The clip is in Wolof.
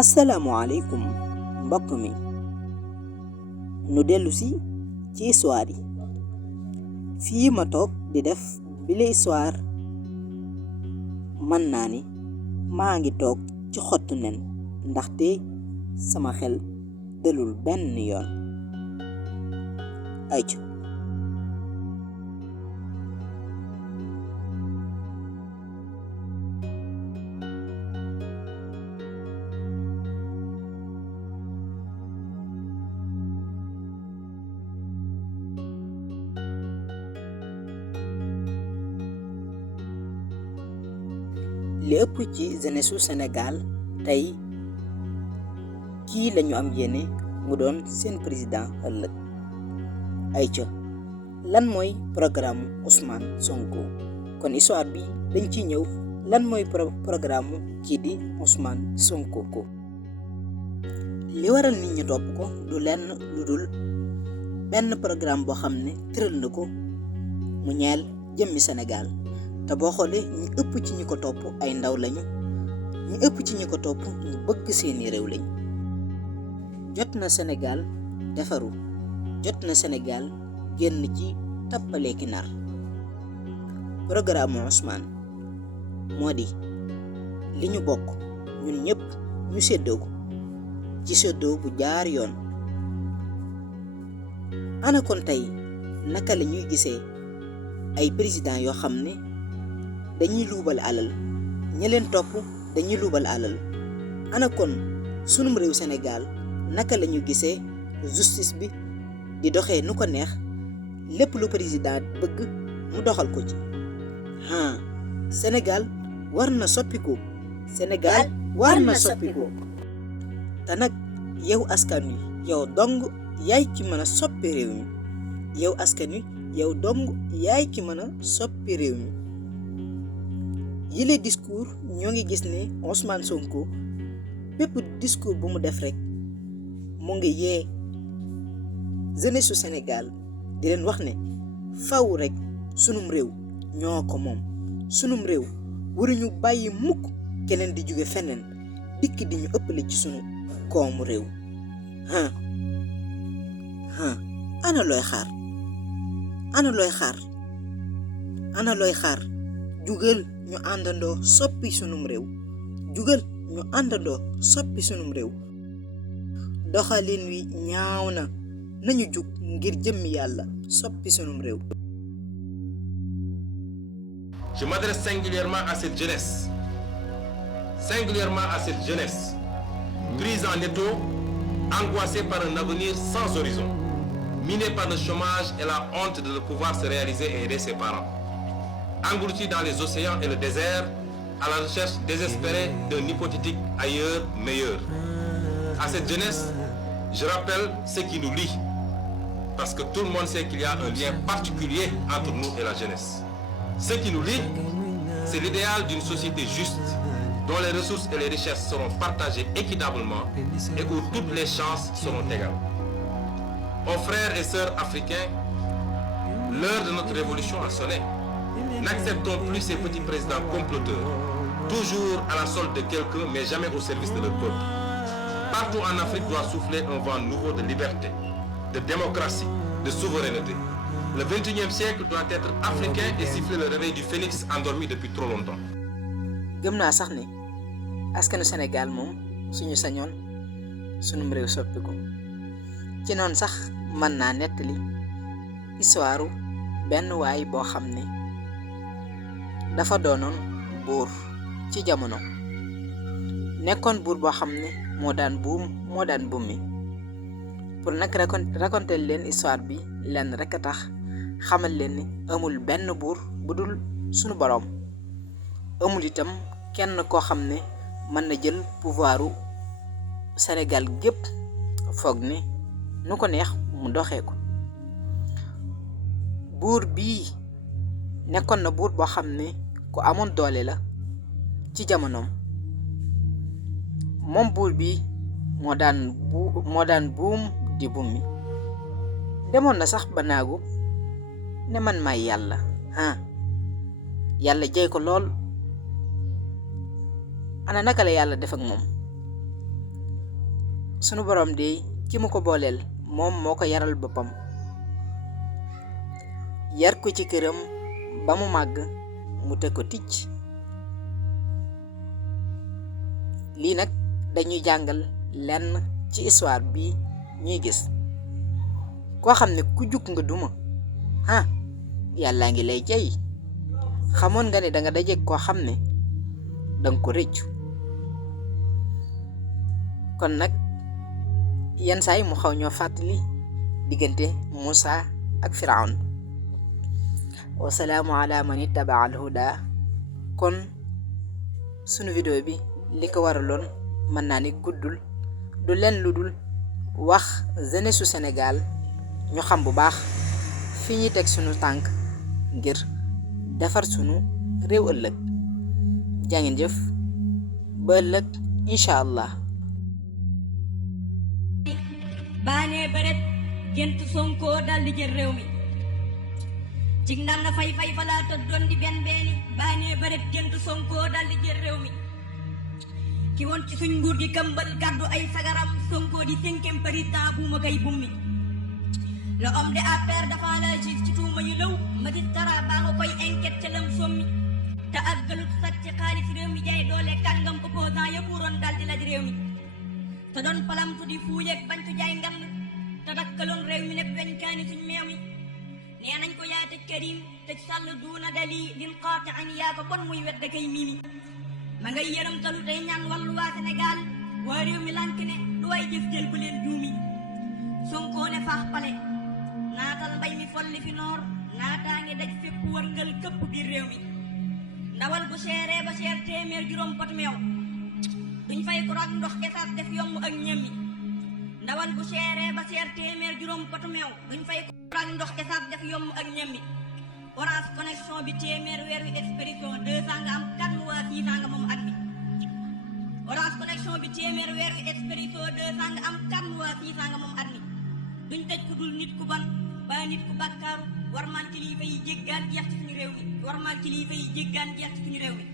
asalaamualeykum mbokk mi nu dellu si ci histoire yi fii ma toog di def bile histoire mën naa ni maa ngi toog ci xottu nen ndaxte sama xel dalul benn yoon ayca li ëpp ci jeunesse su Sénégal tey kii lañu am yéene mu doon seen président ëllëg ayca lan mooy programme Ousmane Sonko kon histoire bi dañ ciy ñëw lan mooy programme kii di Ousmane Sonko ko li waral nit ñi topp ko du lenn lu dul benn programme boo xam ne tëral na ko mu ñeel jëmmi Sénégal te boo xoolee ñu ëpp ci ñi ko topp ay ndaw lañu ñu ëpp ci ñi ko topp ñu bëgg seeni réew lañu jot na Sénégal defaru jot na Sénégal génn ci tappale ki nar programme Ousmane moo di li ñu bokk ñun ñëpp ñu séddoo ko ci séddoo bu jaar yoon ana kon tey naka la ñuy gisee ay président yoo xam ne dañuy luubal alal ñi leen topp dañuy luubal alal ana kon sunum réew Sénégal naka la ñu gisee justice bi di doxee nu ko neex lépp lu président bëgg mu doxal ko ci Sénégal war na soppiku Sénégal war na soppiku te nag yow askan wi yow dong yaay ki mën a soppi réew mi yow askan wi yow dong yaay ki mën a soppi réew mi yile discours ñoo ngi gis ne Ousmane Sonko bépp discours bu mu def rek mu ngi yee jeunesse su Sénégal di leen wax ne faw rek sunum réew ñoo ko moom sunum réew waruñu bàyyi mukk keneen di jóge feneen dikk di ñu ëppale ci sunu koomu réew ana looy xaar ana looy xaar jugal ñu àndandoo soppi sunum réew jugal ñu àndandoo soppi sunum réew doxalin wi ñaaw na nañu jug ngir jëmmi yàlla soppi sunum réew. Je m'adresse singulièrement à cette jeunesse, prise en étau, angoissée par un avenir sans horizon, minée par le chômage et la honte de ne pouvoir se réaliser et aider ses parents. Englouti dans les océans et le désert, à la recherche désespérée d'un hypothétique ailleurs meilleur. À cette jeunesse, je rappelle ce qui nous lie, parce que tout le monde sait qu'il y a un lien particulier entre nous et la jeunesse. Ce qui nous lie, c'est l'idéal d'une société juste, dont les ressources et les richesses seront partagées équitablement et où toutes les chances seront égales. Aux frères et sœurs africains, l'heure de notre révolution a sonné. N'acceptons plus ces petits présidents comploteurs, toujours à la solde de quelqu'un, mais jamais au service de leur peuple. Partout en Afrique doit souffler un vent nouveau de liberté, de démocratie, de souveraineté. Le 21e siècle doit être africain et siffler le réveil du phénix endormi depuis trop longtemps. gëm naa sax ne askanu Sénégal moom suñu sañoon sunum réew soppiku ci noonu sax mën naa nettali histoire benn waay boo xam ne dafa doonoon buur ci jamono nekkoon buur boo xam ne moo daan buum mi pour nag raconter leen histoire bi lenn rek a tax xamal leen ni amul benn buur bu dul sunu boroom amul itam kenn koo xam ne mën na jël pouvoiru Sénégal gépp foog ne nu ko neex mu doxee ko buur bii nekkoon na buur boo xam ne ku amoon doole la ci jamonoom moom buur bi moo daan buum di buum mi demoon na sax ba naagu ne man maay yàlla yàlla jey ko lool ana naka la yàlla def ak moom sunu borom de ki mu ko booleel moom moo ko yaral boppam yar ko ci këram ba mu màgg mu teg ko ticc. lii nag dañuy jàngal lenn ci histoire bi ñuy gis koo xam ne ku jug nga duma yàllaa ngi lay jey. xamoon nga ne danga dajeek koo xam ne danga ko rëccu. kon nag yenn saa yi mu xaw ñoo fàttali diggante Muusa ak Firawn. wasalaamu ala man ittaba al huda. kon sunu vidéo bi li ko waraloon mën naa ni guddul du leen lu dul wax jeunesse su Sénégal ñu xam bu baax fi ñuy teg sunu tànk ngir defar sunu réew ëllëg. jaa ngeen jëf ba ëllëg incha allah. baane bëret gént Sonko dal di jël réew mi cig ndam na fay falaa tëddoon di benn benni baane bëret gént Sonko dal di jël réew mi ki woon ci suñ nguur gi këmbal gàddu ay sagaram Sonko di 5e président bu ma koy bummi le homme de affaires dafa la gis ci tuuma yu lëw Mati Tara baa nga koy enquête ca lam sommi te ak galut sàcc xaalis réew mi jaay doole kàngam opposant yëpp waroon dal di laj réew mi te doon palamtu di fuuyeeg bañ tu jaay ngand te dakkaloon réew mi nekk weñ kaani suñ meew mi nee nañ ko yaa tëj Karim tëj Sall duuna dali lin qaati an yaa ko bon muy wet da kay mimi ma ngay yërëm talu tey ñaan wàllu waa Sénégal waa réew mi lànk ne lu way jëf jël bu leen juumi Sonko ne faax pale naatal mbay mi folli fi noor naataa ngi daj fépp wërngal këpp biir réew mi ndawal bu seeree ba seer téeméer juróom pot meew duñ fay ko ak ndox esaat def yomb ak ñemmi ndawal bu seeree ba seer téeméer juróom pot meew duñ fay ko ak ndox esaat def yomb ak ñemmi Orange connexion bi téeméer weer wi expédition 200 nga am 4 mois 600 nga moom at bi Orange connexion bi téeméer weer wi expédition 200 nga am 4 mois 600 nga moom at mi duñ tëj ku dul nit ku ban ba nit ku bakkaaru warmaal kilifa yi jéggaan jeex ci suñu réew mi warmaal kilifa yi jéggaan jeex ci suñu réew mi